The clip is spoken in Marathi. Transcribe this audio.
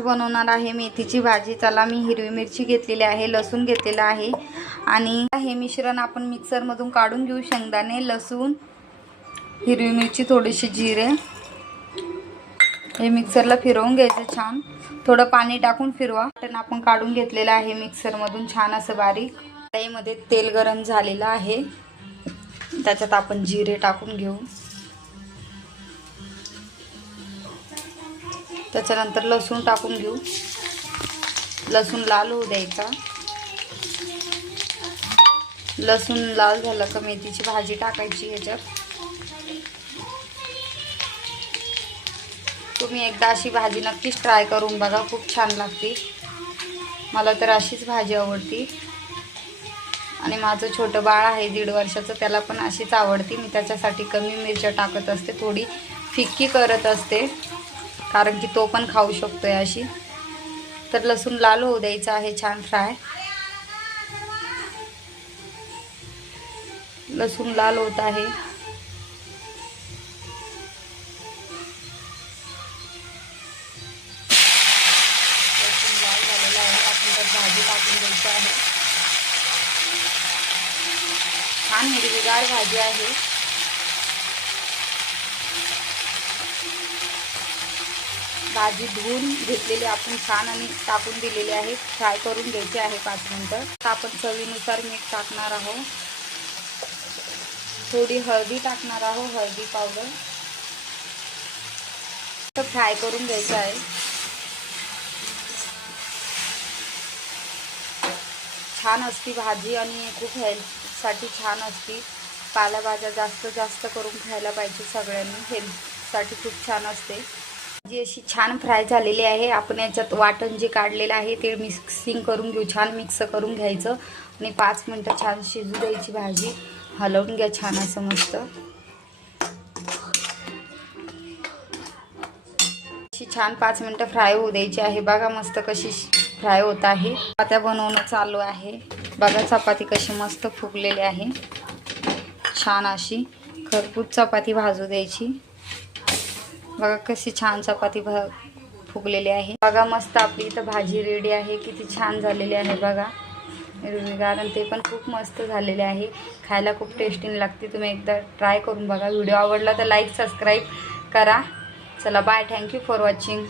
बनवणार आहे मेथीची भाजी। चला मी हिरवी मिरची घेतलेली आहे, लसूण घेतलेला आहे आणि हे मिश्रण आपण मिक्सर मधून काढून घेऊ। शेंगदाणे, लसूण, हिरवी मिरची, थोडीशी जिरे हे मिक्सरला फिरवून घ्यायचं छान। थोडं पाणी टाकून फिरवा। आपण काढून घेतलेलं आहे मिक्सर मधून छान असं बारीक। कढईमध्ये तेल गरम झालेलं आहे, त्याच्यात आपण जिरे टाकून घेऊ। त्याच्यानंतर लसूण टाकून घेऊ। लसूण लाल होऊ द्यायचा। लसूण लाल झालं का मेथीची भाजी टाकायची याच्यात। तुम्ही एकदा अशी भाजी नक्कीच ट्राय करून बघा, खूप छान लागते। मला तर अशीच भाजी आवडती आणि माझं छोटं बाळ आहे 1.5 वर्षाचं, त्याला पण अशीच आवडती। मी त्याच्यासाठी कमी मिरच्या टाकत असते, थोडी फिक्की करत असते, कारण की तो पण खाऊ शकतोय अशी। तर लसूण लाल होऊ द्यायचं आहे छान फ्राय। लसूण लाल होत आहे। लसूण लाल झालेलं आहे, आपण त्यात भाजी टाकून द्यायची आहे। छान हिरवीगार भाजी आहे। भाजी धुवून घेतलेली आपण छान आणि टाकून दिलेली आहे। फ्राय करून घ्यायची आहे 5 मिनिटं। आपण चवीनुसार मीठ टाकणार आहोत, थोडी हळदी टाकणार आहोत, हळदी पावडर। तर फ्राय करून घ्यायचं आहे। छान असती भाजी आणि खूप हेल्थसाठी छान असती। पालेभाज्या जास्त करून खायला पाहिजे सगळ्यांनी, हेल्थसाठी खूप छान असते। जी अशी छान फ्राय झालेली आहे। आपण याच्यात वाटण जे काढलेलं आहे ते मिक्सिंग करून घेऊ, छान मिक्स करून घ्यायचं आणि 5 मिनिटं छान शिजू द्यायची भाजी। हलवून घ्या छान असं मस्त। अशी छान 5 मिनिटं फ्राय होऊ द्यायची आहे। बघा मस्त कशी फ्राय होत आहे। चपात्या बनवणं चालू आहे। बघा चपाती कशी मस्त फुगलेली आहे, छान अशी खरपूस चपाती भाजू द्यायची। बघा कशी छान चपाती फुगलेली आहे। बघा मस्त आपली इथं भाजी रेडी आहे, किती छान झालेली आहे बघा हिरवीगार, आणि ते पण खूप मस्त झालेले आहे। खायला खूप टेस्टी लागते, तुम्ही एकदा ट्राय करून बघा। व्हिडिओ आवडला तर लाईक सबस्क्राईब करा। चला बाय, थँक्यू फॉर वॉचिंग।